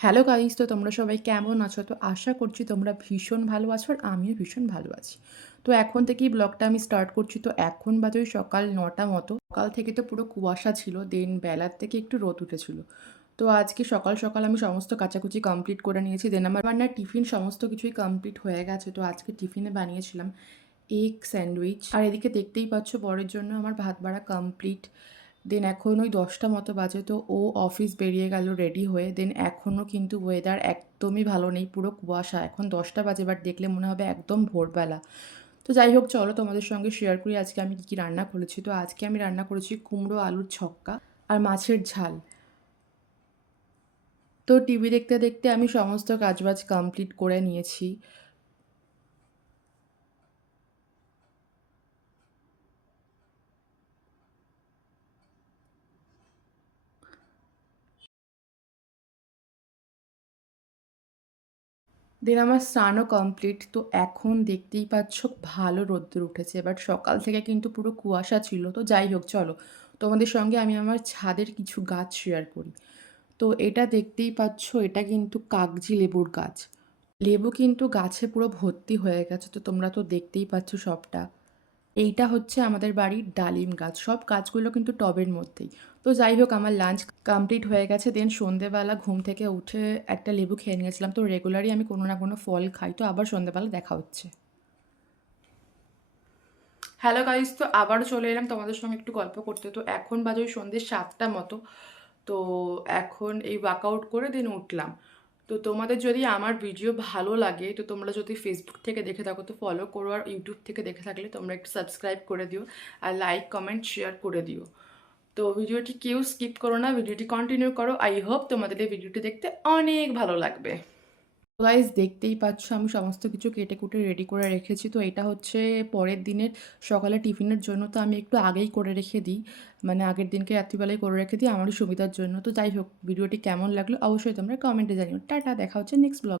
Hello guys, তো তোমরা সবাই কেমন আছো? তো আশা করছি তোমরা ভীষণ ভালো আছো আর আমিও ভীষণ ভালো আছি। তো এখন থেকেই ব্লগটা আমি স্টার্ট করছি। তো এখন বাজে ওই সকাল ৯টা মতো। সকাল থেকে তো পুরো কুয়াশা ছিল, দেন বেলার থেকে একটু রোদ উঠেছিল। তো আজকে সকাল সকাল আমি সমস্ত কাচাকুচি কমপ্লিট করে নিয়েছি। দেন আমার রান্নার টিফিন সমস্ত কিছুই কমপ্লিট হয়ে গেছে। তো আজকে টিফিনে বানিয়েছিলাম এগ স্যান্ডউইচ। আর এদিকে দেখতেই পাচ্ছ বরের জন্য আমার ভাত বাড়া কমপ্লিট। দেন এখন ওই 10টা মতো বাজে, তো ও অফিস বেরিয়ে গেল রেডি হয়ে। দেন এখনও কিন্তু ওয়েদার একদমই ভালো নেই, পুরো কুয়াশা। এখন 10টা বাজে, বাট দেখলে মনে হবে একদম ভোরবেলা। তো যাই হোক, চলো তোমাদের সঙ্গে শেয়ার করি আজকে আমি কী কী রান্না করেছি। তো আজকে আমি রান্না করেছি কুমড়ো আলুর ছক্কা আর মাছের ঝাল। তো টিভি দেখতে দেখতে আমি সমস্ত কাজবাজ কমপ্লিট করে নিয়েছি। দেন আমার স্নানও কমপ্লিট। তো এখন দেখতেই পাচ্ছ ভালো রোদ্দুর উঠেছে, বাট সকাল থেকে কিন্তু পুরো কুয়াশা ছিল। তো যাই হোক, চলো তোমাদের সঙ্গে আমি আমার ছাদের কিছু গাছ শেয়ার করি। তো এটা দেখতেই পাচ্ছ, এটা কিন্তু কাগজি লেবুর গাছ। লেবু কিন্তু গাছে পুরো ভর্তি হয়ে গেছে, তো তোমরা তো দেখতেই পাচ্ছ সবটা। এইটা হচ্ছে আমাদের বাড়ির ডালিম গাছ। সব গাছগুলো কিন্তু টবের মধ্যেই। তো যাই হোক, আমার লাঞ্চ কমপ্লিট হয়ে গেছে। দেন সন্ধেবেলা ঘুম থেকে উঠে একটা লেবু খেয়ে নিয়েছিলাম। তো রেগুলারই আমি কোনো না কোনো ফল খাই। তো আবার সন্ধেবেলা দেখা হচ্ছে। হ্যালো গাইস, তো আবারও চলে এলাম তোমাদের সঙ্গে একটু গল্প করতে। তো এখন বাজে ওই সন্ধ্যে 7টা মতো। তো এখন এই ওয়ার্কআউট করে দেন উঠলাম। তো তোমাদের যদি আমার ভিডিও ভালো লাগে, তো তোমরা যদি ফেসবুক থেকে দেখে থাকো তো ফলো করো, আর ইউটিউব থেকে দেখে থাকলে তোমরা একটু সাবস্ক্রাইব করে দিও, আর লাইক কমেন্ট শেয়ার করে দিও। তো ভিডিওটি কেউ স্কিপ করো না, ভিডিওটি কন্টিনিউ করো। আই হোপ তোমাদের এই ভিডিওটি দেখতে অনেক ভালো লাগবে। গাইজ দেখতেই পাচ্ছ আমি সমস্ত কিছু কেটে কুটে রেডি করে রেখেছি। তো এটা হচ্ছে পরের দিনের সকালে টিফিনের জন্য। তো আমি একটু আগেই করে রেখে দিই, মানে আগের দিনকে রাত্রিবেলায় করে রেখে দিই আমারই সুবিধার জন্য। তো যাই হোক, ভিডিওটি কেমন লাগলো অবশ্যই তোমরা কমেন্টে জানিও। টাটা, দেখা হচ্ছে নেক্সট ব্লগ।